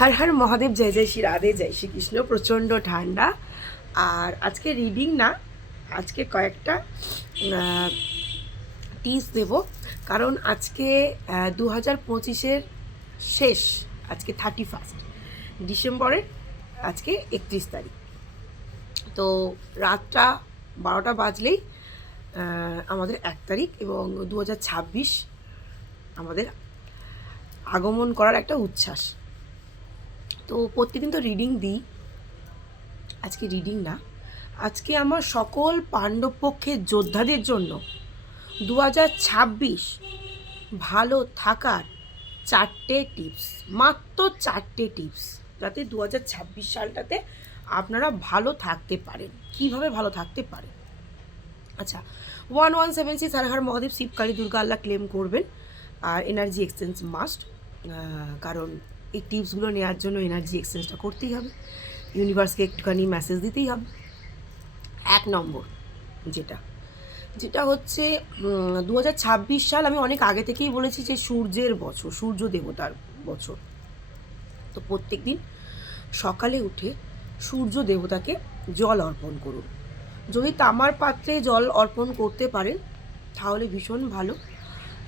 হর হর মহাদেব, জয় জয় শ্রী রাধে, জয় শ্রীকৃষ্ণ প্রচণ্ড ঠান্ডা। আর আজকে রিডিং না, আজকে কয়েকটা টিস দেব। কারণ আজকে দু হাজার পঁচিশের শেষ, আজকে থার্টি ফার্স্ট ডিসেম্বরের, আজকে একত্রিশ তারিখ। তো রাতটা বারোটা বাজলেই আমাদের এক তারিখ এবং দু হাজার ছাব্বিশ আমাদের আগমন করার একটা উচ্ছ্বাস। তো প্রত্যেকদিন তো রিডিং দিই। আজকে রিডিং না। আজকে আমার সকল পাণ্ডব পক্ষের যোদ্ধাদের জন্য দু হাজার ছাব্বিশ ভালো থাকার চারটে টিপস মাত্র চারটে টিপস যাতে দু হাজার ছাব্বিশ সালটাতে আপনারা ভালো থাকতে পারেন। কীভাবে ভালো থাকতে পারেন? আচ্ছা one one seven six Har Har Mahadev, Shiv Kali Durga Allah claim করবেন। আর এনার্জি এক্সচেঞ্জ মাস্ট কারণ এই টিপসগুলো নেওয়ার জন্য এনার্জি এক্সচেঞ্জটা করতেই হবে। ইউনিভার্সকে একটুখানি মেসেজ দিতেই হবে। এক নম্বর যেটা যেটা হচ্ছে দু হাজার ছাব্বিশ সাল আমি অনেক আগে থেকেই বলেছি যে সূর্যের বছর, সূর্য দেবতার বছর। তো প্রত্যেক দিন সকালে উঠে সূর্য দেবতাকে জল অর্পণ করুন। যদি তামার পাত্রে জল অর্পণ করতে পারেন, তাহলে ভীষণ ভালো।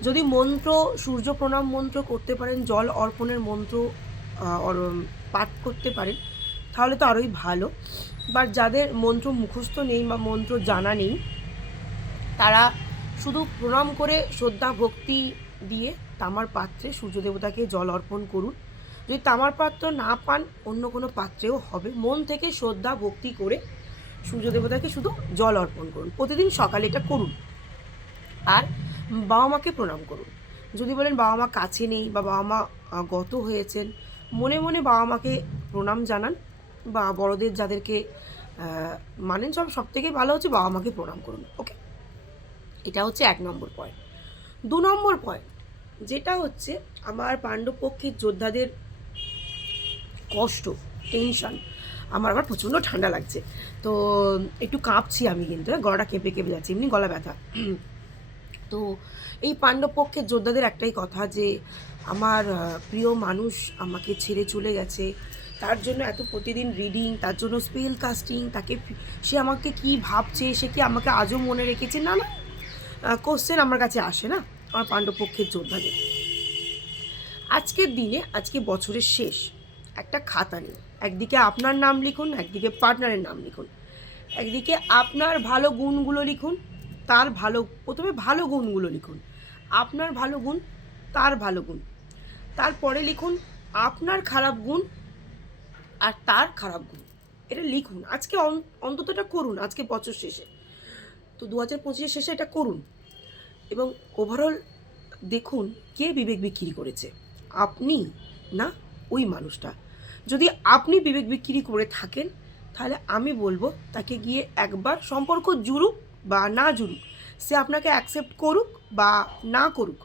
যদি মন্ত্র, সূর্য প্রণাম মন্ত্র করতে পারেন, জল অর্পণের মন্ত্র পাঠ করতে পারেন, তাহলে তো আরোই ভালো। বাট যাদের মন্ত্র মুখস্থ নেই বা মন্ত্র জানা নেই, তারা শুধু প্রণাম করে শ্রদ্ধা, ভক্তি দিয়ে তামার পাত্রে সূর্য দেবতাকে জল অর্পণ করুন। যদি তামার পাত্র না পান, অন্য কোনো পাত্রেও হবে। মন থেকে শ্রদ্ধা, ভক্তি করে সূর্য দেবতাকে শুধু জল অর্পণ করুন। প্রতিদিন সকালে এটা করুন। আর বাবা মাকে প্রণাম করুন। যদি বলেন বাবা মা কাছে নেই বা বাবা মা গত হয়েছেন মনে মনে বাবা মাকে প্রণাম জানান বা বড়দের যাদেরকে মানেন সব সব থেকে ভালো হচ্ছে বাবা মাকে প্রণাম করুন ওকে? এটা হচ্ছে এক নম্বর পয়েন্ট দু নম্বর পয়েন্ট যেটা হচ্ছে আমার পাণ্ডব পক্ষের যোদ্ধাদের কষ্ট টেনশন আমার আবার প্রচণ্ড ঠান্ডা লাগছে। তো একটু কাঁপছি আমি কিন্তু হ্যাঁ, গলাটা কেঁপে কেঁপে যাচ্ছে এমনি গলা ব্যথা। তো এই পাণ্ডব পক্ষের যোদ্ধাদের একটাই কথা যে আমার প্রিয় মানুষ আমাকে ছেড়ে চলে গেছে। তার জন্য এত প্রতিদিন রিডিং তার জন্য স্পেল কাস্টিং তাকে সে আমাকে কি ভাবছে, সে কি আমাকে আজও মনে রেখেছে? না না কোশ্চেন আমার কাছে আসে না, আমার পাণ্ডব পক্ষের যোদ্ধাদের। আজকের দিনে, আজকে বছরের শেষ, একটা খাতা নিন। একদিকে আপনার নাম লিখুন, একদিকে পার্টনারের নাম লিখুন। একদিকে আপনার ভালো গুণগুলো লিখুন তার ভালো, প্রথমে ভালো গুণগুলো লিখুন। আপনার ভালো গুণ, তার ভালো গুণ। তারপরে লিখুন, আপনার খারাপ গুণ আর তার খারাপ গুণ। এটা লিখুন। আজকে অন- অন্তত এটা করুন, আজকে বছর শেষে। তো দু হাজার পঁচিশের শেষে এটা করুন। এবং ওভারঅল দেখুন কে বিবেক বিক্রি করেছে। আপনি না ওই মানুষটা। যদি আপনি বিবেক বিক্রি করে থাকেন, তাহলে আমি বলব তাকে গিয়ে একবার সম্পর্ক জুড়ুক। বা না জুড়ুক, সে আপনাকে অ্যাকসেপ্ট করুক বা না করুক,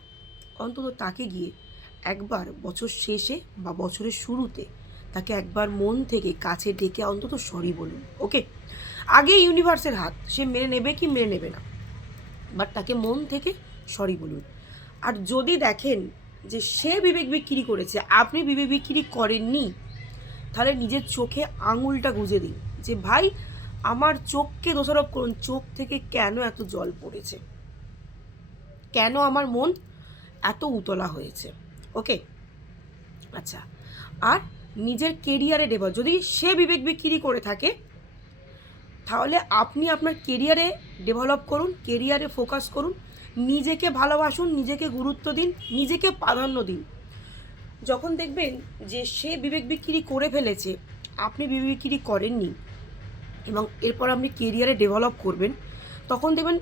অন্তত তাকে গিয়ে একবার বছর শেষে বা বছরের শুরুতে তাকে একবার মন থেকে কাছে ডেকে অন্তত সরি বলুন ওকে আগে ইউনিভার্সের হাত, সে মেনে নেবে কি মেনে নেবে না বাট তাকে মন থেকে সরি বলুন। আর যদি দেখেন যে সে বিবেক বিক্রি করেছে, আপনি বিবেক বিক্রি করেননি, তাহলে নিজের চোখে আঙুলটা গুঁজে দিন যে ভাই আমার চোখকে দোষারোপ করুন, চোখ থেকে কেন এত জল পড়েছে? কেন আমার মন এত উতলা হয়েছে? ওকে? আচ্ছা আর নিজের কেরিয়ারে ডেভেলপ, যদি সে বিবেক বিক্রি করে থাকে, তাহলে আপনি আপনার কেরিয়ারে ডেভেলপ করুন কেরিয়ারে ফোকাস করুন, নিজেকে ভালোবাসুন, নিজেকে গুরুত্ব দিন, নিজেকে প্রাধান্য দিন। যখন দেখবেন যে সে বিবেক বিক্রি করে ফেলেছে, আপনি বিবেক বিক্রি করেননি এবং এরপর আপনি কেরিয়ারে ডেভেলপ করবেন, তখন দেখবেন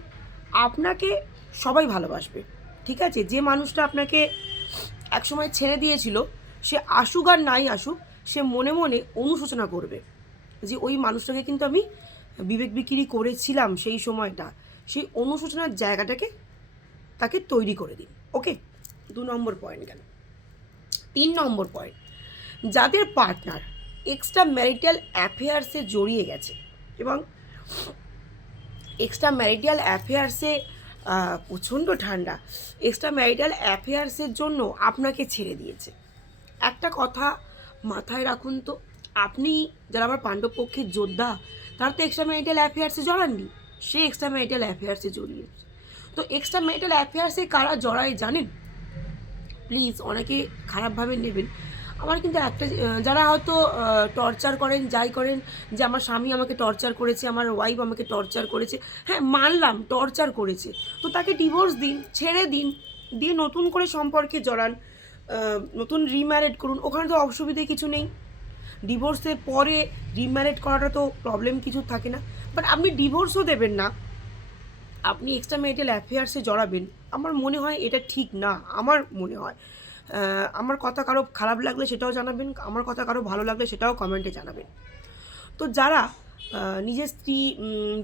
আপনাকে সবাই ভালোবাসবে। ঠিক আছে? যে মানুষটা আপনাকে একসময় ছেড়ে দিয়েছিল, সে আসুক আর নাই আসুক, সে মনে মনে অনুশোচনা করবে যে ওই মানুষটাকে কিন্তু আমি বিবেক বিক্রি করেছিলাম সেই সময়টা। সেই অনুশোচনার জায়গাটাকে তাকে তৈরি করে দিন। ওকে? দু নম্বর পয়েন্ট গেল। তিন নম্বর পয়েন্ট যাদের পার্টনার এক্সট্রা ম্যারিটাল অ্যাফেয়ার্সে জড়িয়ে গেছে এবং এক্সট্রা ম্যারিটাল অ্যাফেয়ার্সে প্রচণ্ড ঠান্ডা। এক্সট্রা ম্যারিটাল অ্যাফেয়ার্সের জন্য আপনাকে ছেড়ে দিয়েছে। একটা কথা মাথায় রাখুন তো, আপনি যারা আমার পাণ্ডব পক্ষের যোদ্ধা, তারা তো এক্সট্রা ম্যারিটাল অ্যাফেয়ার্সে জড়াননি। সে এক্সট্রা ম্যারিটাল অ্যাফেয়ার্সে জড়িয়েছে। তো এক্সট্রা ম্যারিটাল অ্যাফেয়ার্সে কারা জড়ায় জানেন? প্লিজ অনেকে খারাপভাবে নেবেন। আমার কিন্তু একটা যারা হয়তো টর্চার করেন, যাই করেন, যে আমার স্বামী আমাকে টর্চার করেছে, আমার ওয়াইফ আমাকে টর্চার করেছে হ্যাঁ মানলাম টর্চার করেছে। তো তাকে ডিভোর্স দিন, ছেড়ে দিন, দিয়ে নতুন করে সম্পর্কে জড়ান নতুন রিম্যারেড করুন, ওখানে তো অসুবিধে কিছু নেই। ডিভোর্সের পরে রিম্যারেড করাটা তো প্রবলেম কিছু থাকে না। বাট আপনি ডিভোর্সও দেবেন না। আপনি এক্সট্রা ম্যারিটাল অ্যাফেয়ার্সে জড়াবেন। আমার মনে হয় এটা ঠিক না, আমার মনে হয়। আমার কথা কারও খারাপ লাগলে সেটাও জানাবেন, আমার কথা কারও ভালো লাগলে সেটাও কমেন্টে জানাবেন। তো যারা নিজের স্ত্রী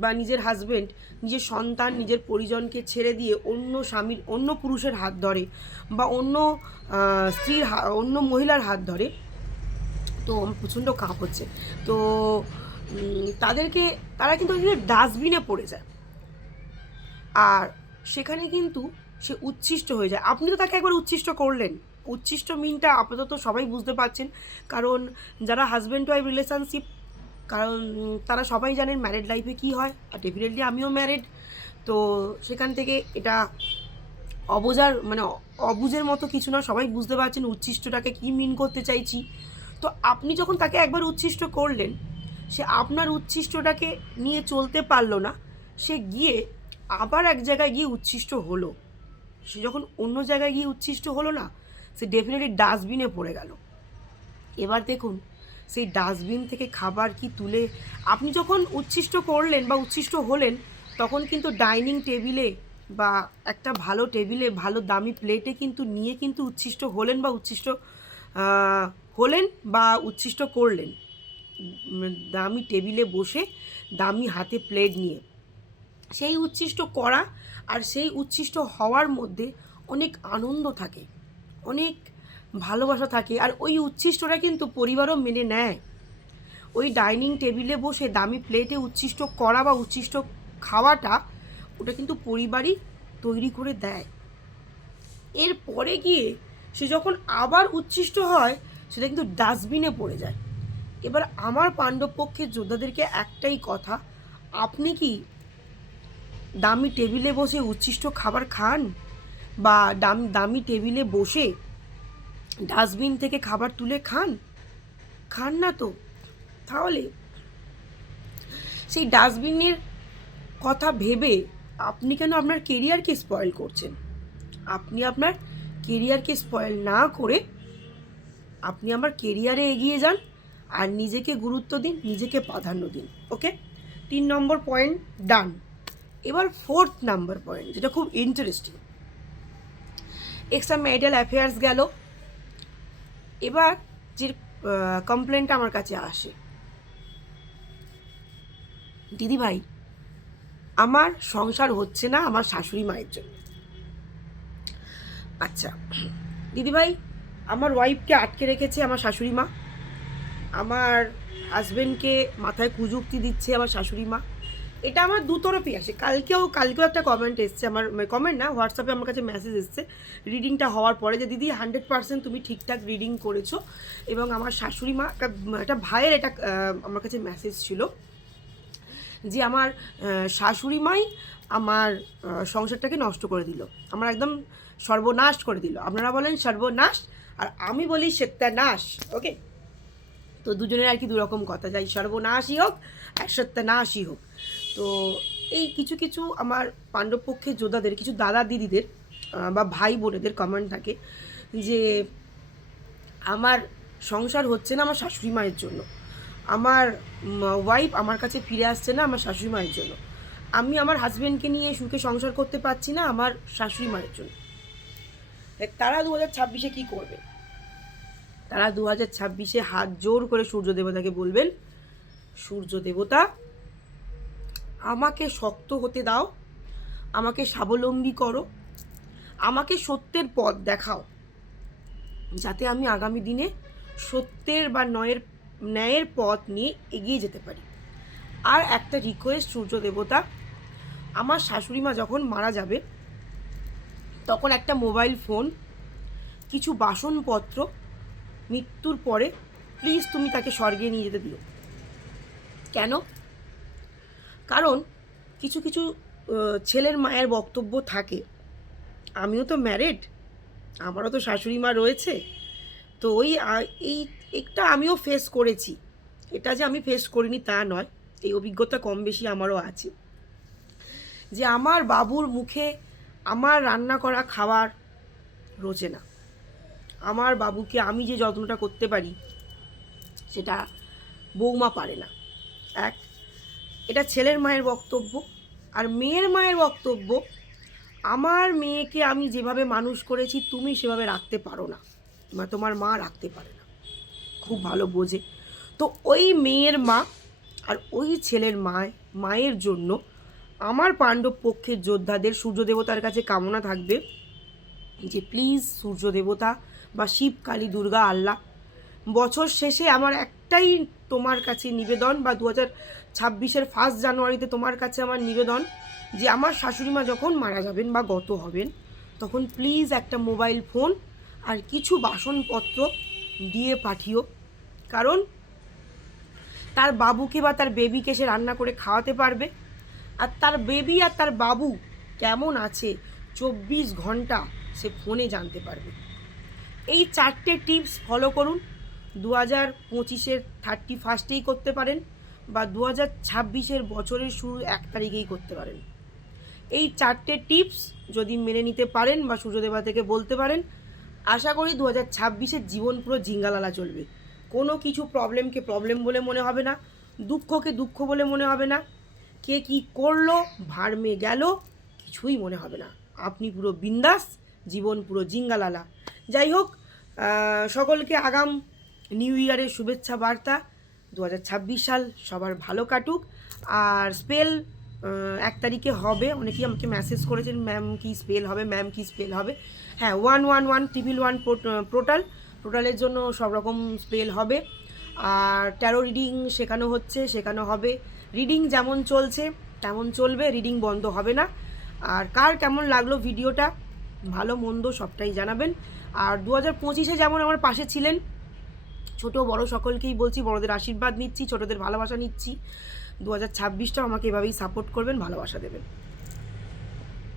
বা নিজের হাজব্যান্ড নিজের সন্তান, নিজের পরিজনকে ছেড়ে দিয়ে অন্য স্বামীর, অন্য পুরুষের হাত ধরে, বা অন্য স্ত্রীর অন্য মহিলার হাত ধরে, তো প্রচণ্ড কাঁপ হচ্ছে। তো তাদেরকে, তারা কিন্তু ডাস্টবিনে পড়ে যায়। আর সেখানে কিন্তু সে উচ্ছিষ্ট হয়ে যায়। আপনি তো তাকে একবার উচ্ছিষ্ট করলেন। উচ্ছিষ্ট মিনটা আপাতত সবাই বুঝতে পারছেন। কারণ যারা হাজব্যান্ড ওয়াইফ রিলেশনশিপ কারণ তারা সবাই জানেন ম্যারিড লাইফে কী হয়, আর ডেফিনেটলি আমিও ম্যারিড তো সেখান থেকে এটা অবোঝার মানে অবুঝের মতো কিছু না, সবাই বুঝতে পারছেন উচ্ছিষ্টটাকে কী মিন করতে চাইছি। তো আপনি যখন তাকে একবার উচ্ছিষ্ট করলেন, সে আপনার উচ্ছিষ্টটাকে নিয়ে চলতে পারল না, সে গিয়ে আবার এক জায়গায় গিয়ে উচ্ছিষ্ট হলো। সে যখন অন্য জায়গায় গিয়ে উচ্ছিষ্ট হলো না সে ডেফিনেটলি ডাস্টবিনে পড়ে গেল। এবার দেখুন, সেই ডাস্টবিন থেকে খাবার কি তুলে আপনি যখন উচ্ছিষ্ট করলেন বা উচ্ছিষ্ট হলেন, তখন কিন্তু ডাইনিং টেবিলে বা একটা ভালো টেবিলে ভালো দামি প্লেটে কিন্তু নিয়ে কিন্তু উচ্ছিষ্ট হলেন বা উচ্ছিষ্ট হলেন বা উচ্ছিষ্ট করলেন। দামি টেবিলে বসে দামি হাতে প্লেট নিয়ে। সেই উচ্ছিষ্ট করা আর সেই উচ্ছিষ্ট হওয়ার মধ্যে অনেক আনন্দ থাকে। অনেক ভালোবাসা থাকে। আর ওই উচ্ছিষ্টটা কিন্তু পরিবারও মেনে নেয়। ওই ডাইনিং টেবিলে বসে দামি প্লেটে উচ্ছিষ্ট করা বা উচ্ছিষ্ট খাওয়াটা ওটা কিন্তু পরিবারই তৈরি করে দেয়। এরপরে গিয়ে সে যখন আবার উচ্ছিষ্ট হয়, সেটা কিন্তু ডাস্টবিনে পড়ে যায়। এবার আমার পাণ্ডব পক্ষের যোদ্ধাদেরকে একটাই কথা, আপনি কি দামি টেবিলে বসে উচ্ছিষ্ট খাবার খান? বা দাম দামি টেবিলে বসে ডাস্টবিন থেকে খাবার তুলে খান? খান না তো। তাহলে সেই ডাস্টবিনের কথা ভেবে আপনি কেন আপনার কেরিয়ারকে স্পয়েল করছেন? আপনি আপনার কেরিয়ারকে স্পয়েল না করে আপনি আমার কেরিয়ারে এগিয়ে যান আর নিজেকে গুরুত্ব দিন, নিজেকে প্রাধান্য দিন ওকে তিন নম্বর পয়েন্ট ডান এবার ফোর্থ নাম্বার পয়েন্ট যেটা খুব ইন্টারেস্টিং এক্সট্রা ম্যারিটাল অ্যাফেয়ার্স গেল। এবার যে কমপ্লেনটা আমার কাছে আসে। দিদি ভাই আমার সংসার হচ্ছে না আমার শাশুড়ি মায়ের জন্য। আচ্ছা দিদি ভাই আমার ওয়াইফকে আটকে রেখেছে আমার শাশুড়ি মা। আমার হাজবেন্ডকে মাথায় কুযুক্তি দিচ্ছে আমার শাশুড়ি মা। এটা আমার দুতরফই আসে। কালকেও কালকেও একটা কমেন্ট এসছে আমার কমেন্ট না হোয়াটসঅ্যাপে আমার কাছে মেসেজ এসছে রিডিংটা হওয়ার পরে যে, দিদি হান্ড্রেড পার্সেন্ট তুমি ঠিকঠাক রিডিং করেছ। এবং আমার শাশুড়ি মা, একটা একটা ভাইয়ের এটা আমার কাছে মেসেজ ছিল যে, আমার শাশুড়ি মাই আমার সংসারটাকে নষ্ট করে দিল। আমার একদম সর্বনাশ করে দিল। আপনারা বলেন সর্বনাশ, আর আমি বলি সত্যানাশ। ওকে তো দুজনের আর কি দুরকম কথা। যাই সর্বনাশই হোক, আর সত্যানাশই হোক। তো এই কিছু কিছু আমার পাণ্ডবপক্ষের যোদ্ধাদের, কিছু দাদা দিদিদের বা ভাই বোনেদের কমেন্ট থাকে যে আমার সংসার হচ্ছে না আমার শাশুড়ি মায়ের জন্য। আমার ওয়াইফ আমার কাছে ফিরে আসছে না আমার শাশুড়ি মায়ের জন্য। আমি আমার হাজব্যান্ডকে নিয়ে সুখে সংসার করতে পারছি না আমার শাশুড়ি মায়ের জন্য। তারা দু হাজার ছাব্বিশে কী করবে? তারা দু হাজার ছাব্বিশে হাত জোর করে সূর্য দেবতাকে বলবেন, সূর্য দেবতা আমাকে শক্ত হতে দাও। আমাকে স্বাবলম্বী করো। আমাকে সত্যের পথ দেখাও। যাতে আমি আগামী দিনে সত্যের বা নয়ের ন্যায়ের পথ নিয়ে এগিয়ে যেতে পারি। আর একটা রিকোয়েস্ট সূর্য দেবতা, আমার শাশুড়ি মা যখন মারা যাবে, তখন একটা মোবাইল ফোন কিছু বাসনপত্র, মৃত্যুর পরে প্লিজ তুমি তাকে স্বর্গে নিয়ে যেতে দিও। কেন? কারণ কিছু কিছু ছেলের মায়ের বক্তব্য থাকে। আমিও তো ম্যারেড আমারও তো শাশুড়ি মা রয়েছে। তো ওই এই একটা আমিও ফেস করেছি। এটা যে আমি ফেস করিনি তা নয়, এই অভিজ্ঞতা কম বেশি আমারও আছে। যে আমার বাবুর মুখে আমার রান্না করা খাবার রোচে না। আমার বাবুকে আমি যে যত্নটা করতে পারি, সেটা বৌমা পারে না। এক এটা ছেলের মায়ের বক্তব্য। আর মেয়ের মায়ের বক্তব্য, আমার মেয়েকে আমি যেভাবে মানুষ করেছি, তুমি সেভাবে রাখতে পারো না। বা তোমার মা রাখতে পারে না। খুব ভালো বোঝে। তো ওই মেয়ের মা আর ওই ছেলের মায়, মায়ের জন্য আমার পাণ্ডব পক্ষের যোদ্ধাদের সূর্য দেবতার কাছে কামনা থাকবে যে প্লিজ সূর্য দেবতা বা শিব, কালী, দুর্গা আল্লাহ বছর শেষে আমার একটাই তোমার কাছে নিবেদন বা দু হাজার ছাব্বিশের ফার্স্ট জানুয়ারিতে তোমার কাছে আমার নিবেদন যে আমার শাশুড়ি মা যখন মারা যাবেন বা গত হবেন, তখন প্লিজ একটা মোবাইল ফোন আর কিছু বাসনপত্র দিয়ে পাঠিও। কারণ তার বাবুকে বা তার বেবিকে সে রান্না করে খাওয়াতে পারবে। আর তার বেবি আর তার বাবু কেমন আছে, চব্বিশ ঘণ্টা সে ফোনে জানতে পারবে। এই চারটে টিপস ফলো করুন। দু হাজার পঁচিশের থার্টি ফার্স্টেই করতে পারেন। বা দু হাজার ছাব্বিশের বছরের শুরু এক তারিখেই করতে পারেন। এই চারটে টিপস যদি মেনে নিতে পারেন বা সূর্যদেবা থেকে বলতে পারেন, আশা করি দু হাজার ছাব্বিশের জীবন পুরো জিঙ্গালালা চলবে। কোনো কিছু প্রবলেমকে প্রবলেম বলে মনে হবে না, দুঃখকে দুঃখ বলে মনে হবে না, কে কি করল ভাড়মে গেল, কিছুই মনে হবে না। আপনি পুরো বিন্দাস, জীবন পুরো জিঙ্গালালা যাই হোক সকলকে আগাম নিউ ইয়ারের শুভেচ্ছা বার্তা। দু হাজার ছাব্বিশ সাল সবার ভালো কাটুক। আর স্পেল এক তারিখে হবে। অনেকেই আমাকে মেসেজ করেছেন ম্যাম কি স্পেল হবে? ম্যাম কি স্পেল হবে? হ্যাঁ one one one triple one portal পোর্টালের জন্য সব রকম স্পেল হবে। আর ট্যারো রিডিং শেখানো হচ্ছে, শেখানো হবে। রিডিং যেমন চলছে, তেমন চলবে রিডিং বন্ধ হবে না। আর কার কেমন লাগল ভিডিওটা ভালো, মন্দ সবটাই জানাবেন। আর দু হাজার পঁচিশে যেমন আমার পাশে ছিলেন ছোট, বড় সকলকেই বলছি, বড়দের আশীর্বাদ নিচ্ছি, ছোটদের ভালোবাসা নিচ্ছি। দু হাজার ছাব্বিশটাও আমাকে এভাবেই সাপোর্ট করবেন, ভালোবাসা দেবেন।